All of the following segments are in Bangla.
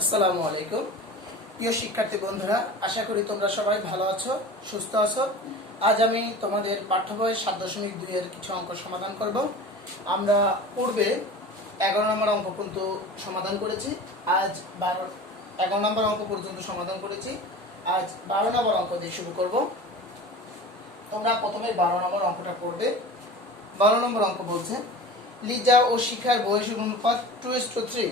আসসালামু আলাইকুম প্রিয় শিক্ষার্থী বন্ধুরা, আশা করি তোমরা সবাই ভালো আছো, সুস্থ আছো। আজ আমি তোমাদের পাঠ্য বই ৭.২ এর কিছু অঙ্ক সমাধান করব। আমরা পূর্বে 11 নম্বর অঙ্ক পর্যন্ত সমাধান করেছি। আজ 11 নম্বর অঙ্ক পর্যন্ত সমাধান করেছি। আজ 12 নম্বর অঙ্ক দিয়ে শুরু করব। তোমরা প্রথমে 12 নম্বর অঙ্কটা পড়বে। 12 নম্বর অঙ্ক বলছে লিজা ও শিখার বয়সের অনুপাত 2:3।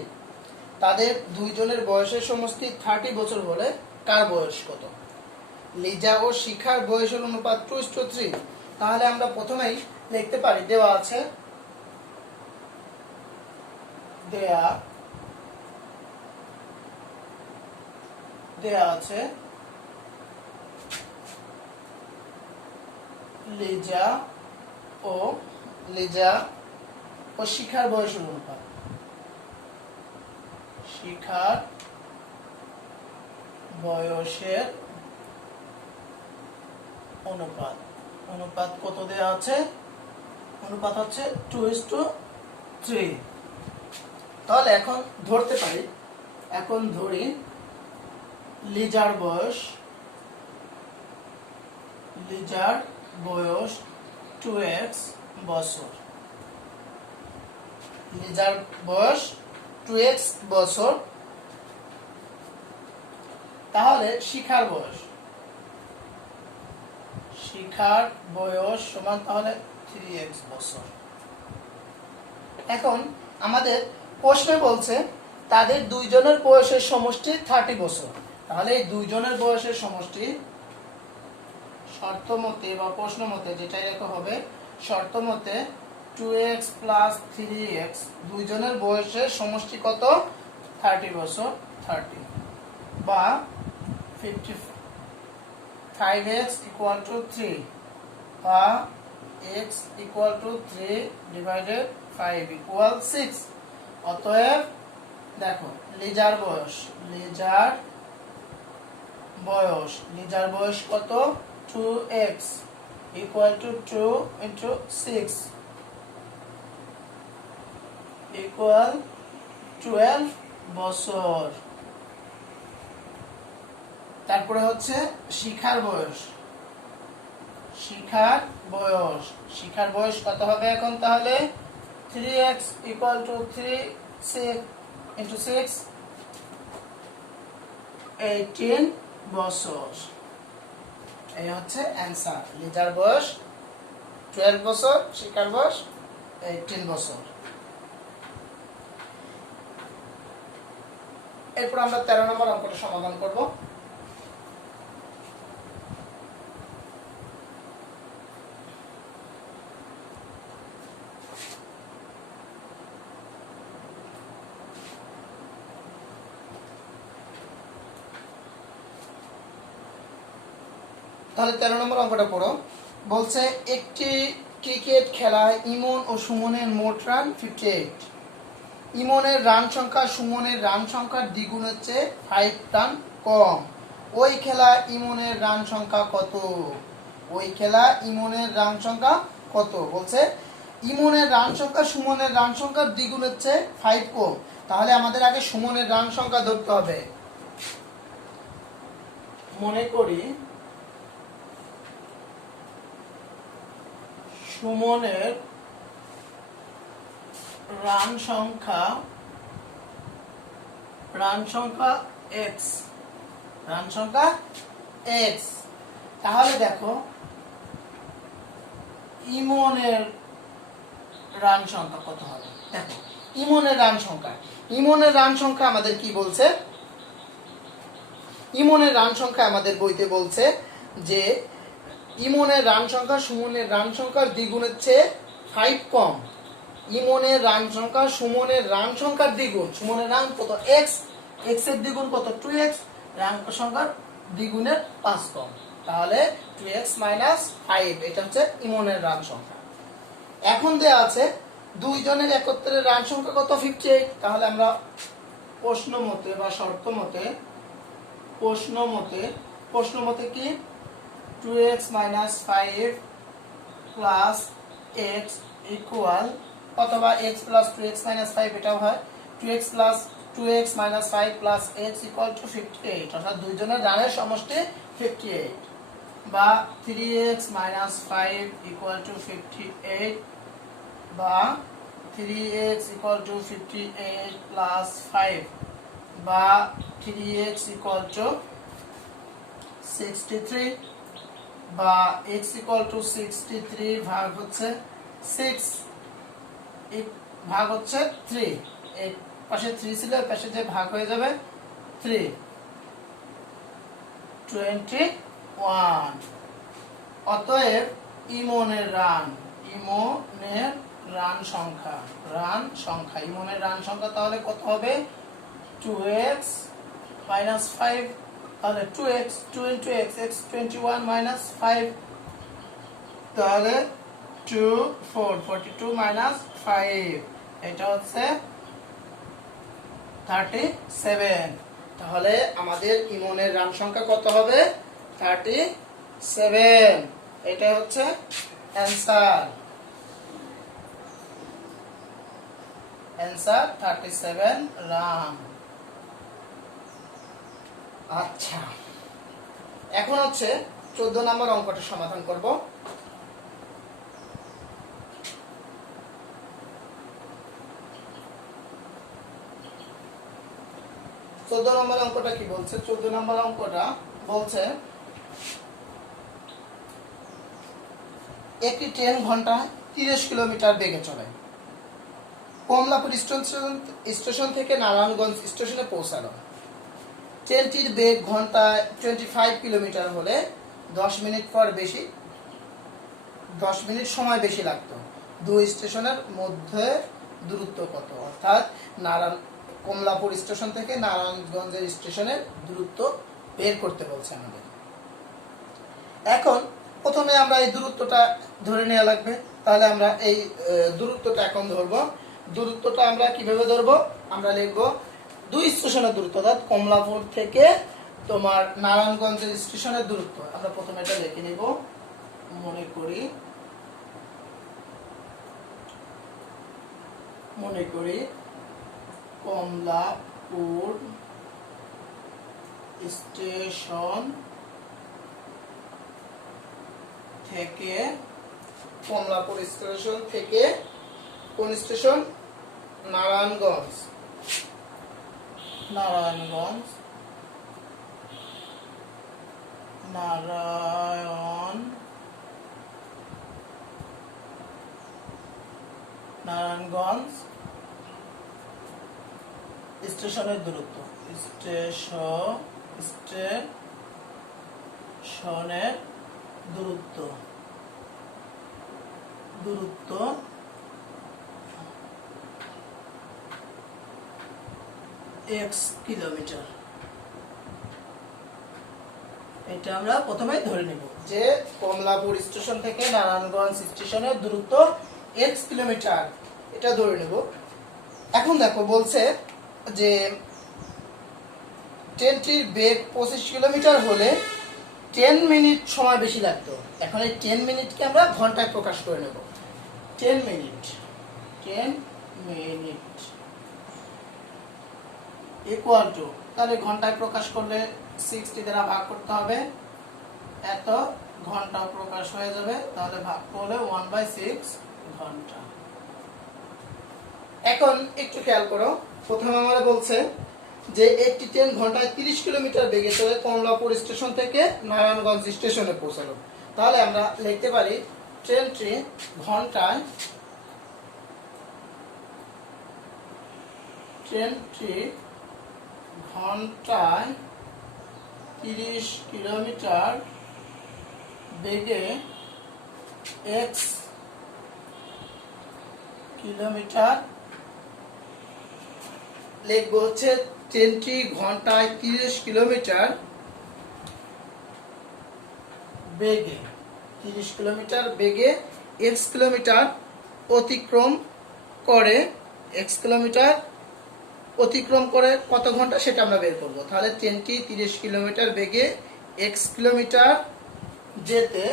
তাদের দুইজনের বয়সের সমষ্টি 30 বছর হলে কার বয়স কত? লিজা ও শিখার বয়সের অনুপাত 2:3। তাহলে আমরা প্রথমেই লিখতে পারি, দেওয়া আছে লিজা ও শিখার বয়সের অনুপাত। শিখার বয়সের অনুপাত কত দেয়া আছে? অনুপাত হচ্ছে 2:3। তাহলে এখন ধরতে পারি, এখন ধরি লিজার বয়স 2x বছর। লিজার বয়স 2x বছর। তাহলে শিখার বয়স সমান তাহলে 3x বছর। এখন আমাদের প্রশ্নে বলছে তাদের দুইজনের বয়সের সমষ্টি 30 বছর। তাহলে এই দুইজনের বয়সের সমষ্টি শর্ত মতে বা প্রশ্ন মতে যেটাই লেখা হবে, শর্ত মতে 2x প্লাস 3x, দুইজনের বয়সের সমষ্টি কত? 30 বছর। 30 বা 55x ইকুয়াল টু 3 বা x equal to 3 divided 5 equal 6। অতএব দেখো লিজার বয়স কত? 2x equal to 2 into 6 equal 12 বছর। তারপরে হচ্ছে শিখার বয়স কত হবে এখন? তাহলে 3x ইকুয়াল টু 3 ইন্টু 6 18 বছর। এই হচ্ছে অ্যান্সার। লিজার বয়স 12 বছর, শিখার বয়স 18 বছর। এরপর আমরা 13 নম্বর অঙ্কটা সমাধান করব। তাহলে 13 নম্বর অঙ্কটা পড়ো। বলছে একটি ক্রিকেট খেলায় ইমন ও সুমনের মোট রান 58। ইমনের রান সংখ্যা সুমনের রান সংখ্যার দ্বিগুণের চেয়ে 5 রান কম। ওই খেলা ইমনের রান সংখ্যা কত? বলছে ইমনের রান সংখ্যা সুমনের রান সংখ্যার দ্বিগুণের চেয়ে 5 কম। তাহলে আমাদের আগে সুমনের রান সংখ্যা ধরতে হবে। মনে করি সুমনের রান সংখ্যা x। তাহলে দেখো ইমনের রান সংখ্যা কত হবে? দেখো ইমনের রান সংখ্যা আমাদের কি বলছে? ইমনের রান সংখ্যা আমাদের বইতে বলছে যে ইমনের রান সংখ্যা সুমনের রান সংখ্যার দ্বিগুণের চেয়ে 5 কম। ইমনের রান সংখ্যা সুমনের রান সংখ্যার দ্বিগুণ। সুমনের রান কত? x, x এর দ্বিগুণ কত? 2x, রান সংখ্যার দ্বিগুণের 5 কম। তাহলে 2x মাইনাস 5, এটা হচ্ছে ইমনের রান সংখ্যা। এখন দেয়া আছে দুইজনের একত্রের রান সংখ্যা কত? 58। তাহলে আমরা প্রশ্ন মতে বা শর্ত মতে কি 2x minus 5 plus x equal, অথবা x plus 2x minus 5 এটাও হয়, 2x plus 2x minus 5 plus x equal to 58 অর্থাৎ দুইজনের রানের সমষ্টি 58 বা 3x minus 5 equal to 58 বা 3x equal to 58 plus 5 বা 3x equal to 63 বা x equal to 63 ভাগ হচ্ছে 6 ভাগ হচ্ছে 3 এই পাশে 3 ছিল এই পাশে যে ভাগ হয়ে যাবে 3 21 অতএব ইমনের রান সংখ্যা ইমনের রান সংখ্যা তাহলে কত হবে 2x minus 5 তাহলে 2x 2 into x x 21 minus 5 তাহলে 42 minus 5 এটা হচ্ছে 37 তাহলে আমাদের ইমনের রান সংখ্যা কত হবে 37 এটা হচ্ছে অ্যানসার 37 রান। আচ্ছা এখন হচ্ছে 14 নম্বর অঙ্কটা সমাধান করব। 14 নম্বর অঙ্কটা কি বলছে? 14 নম্বর অঙ্কটা বলছে একটি ট্রেন ঘন্টায় 30 কিলোমিটার বেগে চলে। কমলাপুর স্টেশন থেকে নারায়ণগঞ্জ স্টেশনে পৌঁছালো। ট্রেনটির বেগ ঘন্টায় 25 কিলোমিটার হলে 10 মিনিট সময় বেশি লাগতো। দুই স্টেশনের মধ্যে দূরত্ব কত? অর্থাৎ কমলাপুর স্টেশন থেকে নারায়ণগঞ্জের স্টেশনের দূরত্ব বের করতে বলছে আমাদের। এখন প্রথমে আমরা এই দূরত্বটা ধরে নেওয়া লাগবে। তাহলে আমরা এই দূরত্বটা এখন ধরবো। দূরত্বটা আমরা কিভাবে ধরবো? আমরা লিখবো দুই স্টেশনের দূরত্ব, অর্থাৎ কমলাপুর থেকে তোমার নারায়ণগঞ্জের স্টেশনের দূরত্ব। আমরা প্রথমে এটা লিখে নিব। মনে করি কমলাপুর স্টেশন থেকে কোন স্টেশন? নারায়ণগঞ্জ স্টেশনের দূরত্ব x কিলোমিটার। এটা আমরা প্রথমে ধরে নেব যে কমলাপুর স্টেশন থেকে নারায়ণগঞ্জ স্টেশনের দূরত্ব x কিলোমিটার, এটা ধরে নেব। এখন দেখো বলছে যে ট্রেনটির বেগ 25 কিলোমিটার হলে 10 মিনিট সময় বেশি লাগতো। এখন এই 10 মিনিটকে আমরা ঘন্টায় প্রকাশ করে নেব। 10 মিনিট ইকুয়াল টু, তাহলে ঘন্টায় প্রকাশ করলে 60 দ্বারা ভাগ করতে হবে, এত ঘন্টা প্রকাশ হয়ে যাবে। তাহলে ভাগ করলে 1/6 ঘন্টা। এখন একটু খেয়াল করো, প্রথমে আমরা বলছে যে একটি ট্রেন ঘন্টায় 30 কিলোমিটার বেগে চলে কমলাপুর স্টেশন থেকে নারায়ণগঞ্জ স্টেশনে পৌঁছালো। তাহলে আমরা লিখতে পারি ট্রেনটি ঘন্টায় 30 কিলোমিটার বেগে x কিলোমিটার লিখবো হচ্ছে ট্রেনটি ঘন্টায় 30 কিলোমিটার বেগে x কিলোমিটার অতিক্রম করে কত ঘন্টা সেটা আমরা বের করব। তাহলে ট্রেনটি 30 কিলোমিটার বেগে x কিলোমিটার যেতে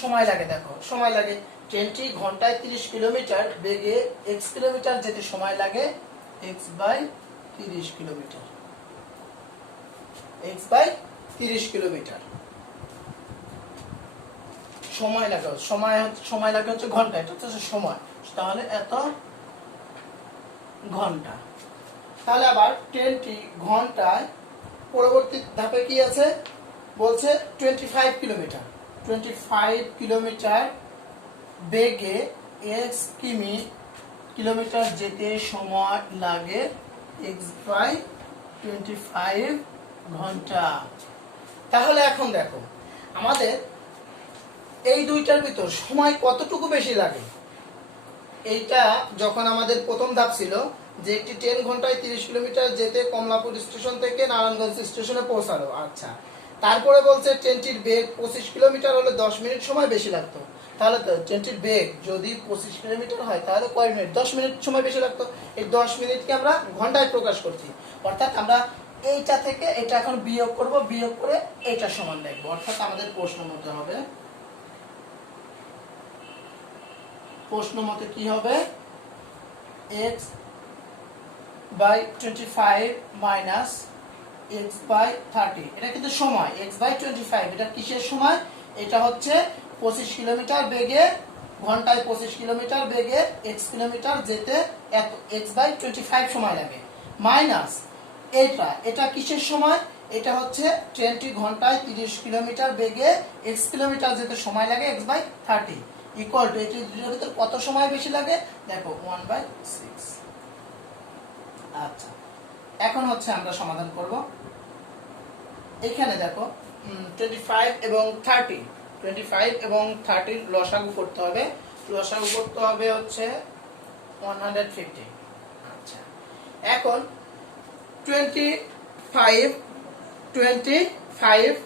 সময় লাগে। দেখো সময় লাগে ট্রেনটি ঘন্টায় 30 কিলোমিটার বেগে x কিলোমিটার যেতে সময় লাগে x/30 কিলোমিটার। x/30 কিলোমিটার সময় লাগে হচ্ছে ঘন্টা, এটা হচ্ছে সময়, তাহলে এত ঘন্টা। তাহলে আবার ট্রেনটি ঘন্টায় পরবর্তী ধাপে কি আছে বলছে 25 কিলোমিটার, 25 কিলোমিটার বেগে x কিলোমিটার যেতে সময় লাগে x/25 ঘন্টা। তাহলে এখন দেখো আমাদের এই দুইটার ভিতর সময় কতটুকু বেশি লাগে। এইটা যখন আমাদের প্রথম ধাপ ছিল যে একটি ট্রেন ঘন্টায় 30 কিলোমিটার যেতে কমলাপুর স্টেশন থেকে নারায়ণগঞ্জ স্টেশনে পৌঁছালো, আচ্ছা, তারপরে বলছে ট্রেনটির বেগ 25 কিলোমিটার হলে 10 মিনিট সময় বেশি লাগতো। তাহলে তো ট্রেনটির বেগ যদি 25 কিলোমিটার হয় তাহলে কয় মিনিট, 10 মিনিট সময় বেশি লাগতো। এই 10 মিনিটকে আমরা ঘন্টায় প্রকাশ করছি, অর্থাৎ আমরা এইটা থেকে এটা এখন বিয়োগ করব, বিয়োগ করে এটা সমান লিখব। অর্থাৎ আমাদের প্রশ্ন মতে হবে, প্রশ্ন মতে কি হবে, x/25 মাইনাস x/30। এটা কিন্তু সময়, x/25 এটা কিসের সময়, এটা হচ্ছে 25 কিলোমিটার বেগে ঘন্টায় 25 কিলোমিটার বেগে x কিলোমিটার যেতে এত x/25 সময় লাগে, মাইনাস এটা কিসের সময়, এটা হচ্ছে ট্রেনটি ঘন্টায় 30 কিলোমিটার বেগে x কিলোমিটার যেতে সময় লাগে x/30 ইকুয়াল টু এই দুটোর ভিতর কত সময় বেশি লাগে, দেখো 1/6। আচ্ছা, এখন হচ্ছে আমরা সমাধান করব। এখানে দেখো 25 এবং 30 লসাগু করতে হবে, লসাগু করতে হবে হচ্ছে 150। আচ্ছা, এখন 25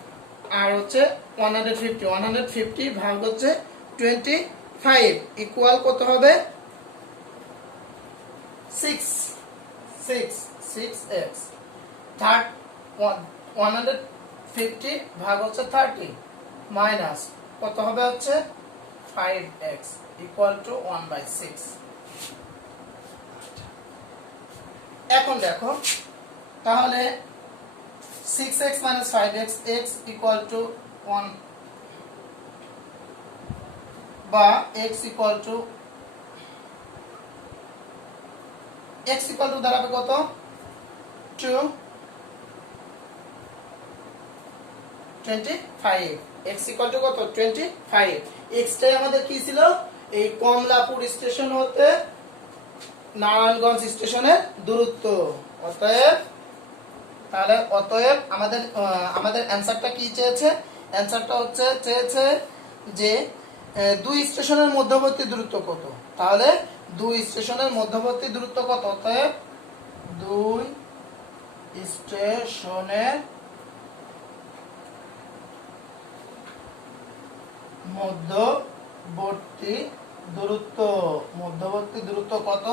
আর হচ্ছে 150 ভাগ হচ্ছে 25 ইকুয়াল কত হবে 6x। 150 ভাগ হচ্ছে 30 মাইনাস কত হবে হচ্ছে 5x ইকুয়াল টু 1/6। এখন দেখো তাহলে 6x minus 5x x equal to 1 বা x equal to দাঁড়াবে কত 25। x equal to কত 25। x টাই আমাদের কি ছিল, এই কমলাপুর স্টেশন হতে নারায়ণগঞ্জ স্টেশনের দূরত্ব। অতএব আমাদের অ্যানসারটা কি চেয়েছে, অ্যানসারটা হচ্ছে চেয়েছে যে দুই স্টেশনের মধ্যবর্তী দূরত্ব কত। তাহলে দুই স্টেশনের মধ্যবর্তী দূরত্ব কত, অতএব দুই স্টেশনের মধ্যবর্তী দূরত্ব কত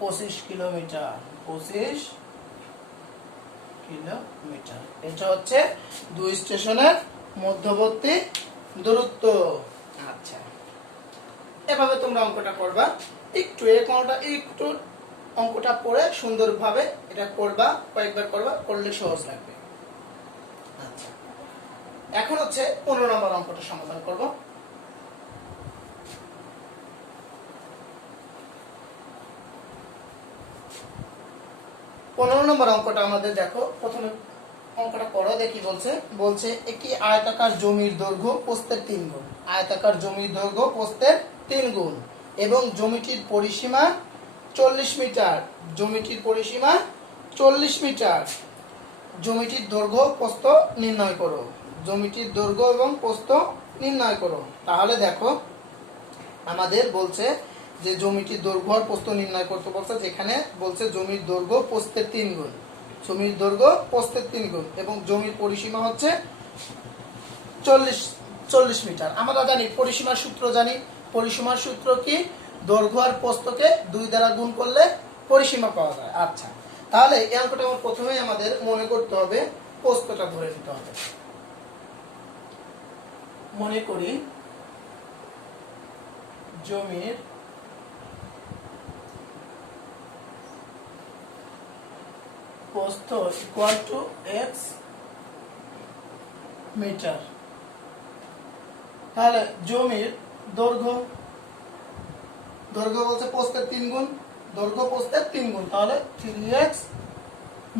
25 কিলোমিটার। 25 কিলোমিটার, এটা হচ্ছে দুই স্টেশনের মধ্যবর্তী দূরত্ব। আচ্ছা, এভাবে তোমরা অঙ্কটা করবা, একটু অঙ্কটা পড়ে সুন্দরভাবে এটা করবা, কয়েকবার করবা, করলে সহজ লাগবে। আচ্ছা, এখন হচ্ছে 15 নম্বর অঙ্কটা সমাধান করব। পনেরো নম্বর অঙ্কটা আমাদের দেখো, প্রথমে অঙ্কটা পড়ো দেখি বলছে একটি আয়তাকার জমির দৈর্ঘ্য প্রস্থের 3 গুণ, আয়তাকার জমির দৈর্ঘ্য প্রস্থের 3 গুণ এবং জমিটির পরিসীমা 40 মিটার, জমিটির পরিসীমা 40 মিটার, জমিটির দৈর্ঘ্য প্রস্থ নির্ণয় করো, জমিটির দৈর্ঘ্য এবং প্রস্থ নির্ণয় করো। তাহলে দেখো আমাদের বলছে যে জমিটির দৈর্ঘ্য আর প্রস্থ নির্ণয় করতে বলছে, যেখানে বলছে জমির দৈর্ঘ্য প্রস্থের 3 গুণ, জমির দৈর্ঘ্য প্রস্থের 3 গুণ এবং জমির পরিসীমা হচ্ছে 40 মিটার। আমরা জানি পরিসীমার সূত্র, পরিসীমার সূত্র কি, দৈর্ঘ্য আর প্রস্থকে 2 দ্বারা গুণ করলে পরিসীমা পাওয়া যায়। আচ্ছা, তাহলে এই অঙ্কটা প্রথমেই আমাদের মনে করতে হবে, প্রস্থটা ধরে নিতে হবে। মনে করি জমির প্রস্থ ইকুয়াল টু এক্স মিটার। তাহলে জমির দৈর্ঘ্য, দৈর্ঘ্য বলছে প্রস্থের 3 গুণ, দৈর্ঘ্য প্রস্থের 3 গুণ, তাহলে 3x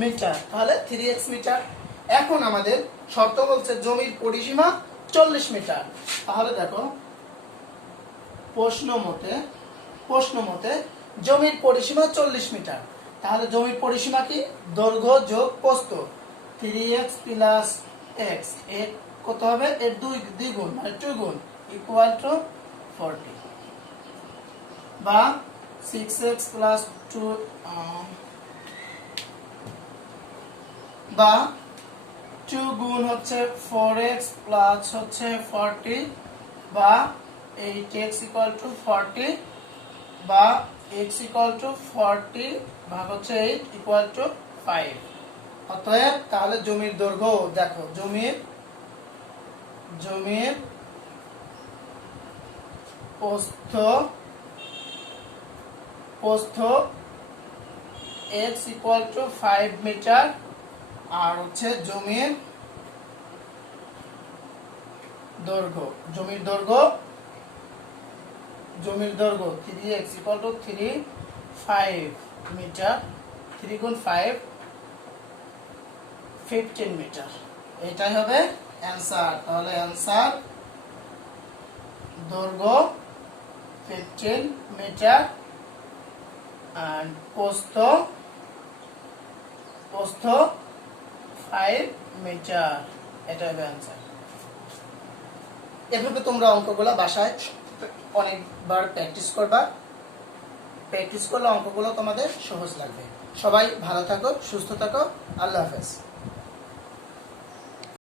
মিটার, তাহলে 3x মিটার। এখন আমাদের শর্ত বলছে জমির পরিসীমা 40 মিটার। তাহলে দেখো প্রশ্ন মতে জমির পরিসীমা 40 মিটার। তাহলে জমির পরিসীমা কি? দৈর্ঘ্য যোগ প্রস্থ 3x প্লাস x, এর কত হবে? এর 2 দ্বিগুণ মানে 2 গুণ ইকুয়াল টু 40, বা 6x প্লাস 2 বা 2 গুণ হচ্ছে 4x প্লাস হচ্ছে 40, বা 8x ইকুয়াল টু 40, বা x ইকুয়াল টু 40 ভাগ হচ্ছে 8 ইকুয়াল টু 5। অতএব তাহলে জমির দৈর্ঘ্য দেখো, জমির প্রস্থ x ইকুয়াল টু 5 মিটার, আর হচ্ছে জমির দৈর্ঘ্য 3x ইকুয়াল টু 5 মিটার, 3 গুণ 5 15 মিটার। এটাই হবে অ্যানসার। তাহলে অ্যানসার দৈর্ঘ্য 15 মিটার আর প্রস্থ 5 মিটার, এটা হবে অ্যানসার। এভাবে তোমরা অঙ্কগুলো বাসায় অনেকবার প্র্যাকটিস করবা। প্র্যাকটিস করলে অঙ্কগুলো তোমাদের সহজ লাগবে। সবাই ভালো থাকো, সুস্থ থাকো। আল্লাহ হাফেজ।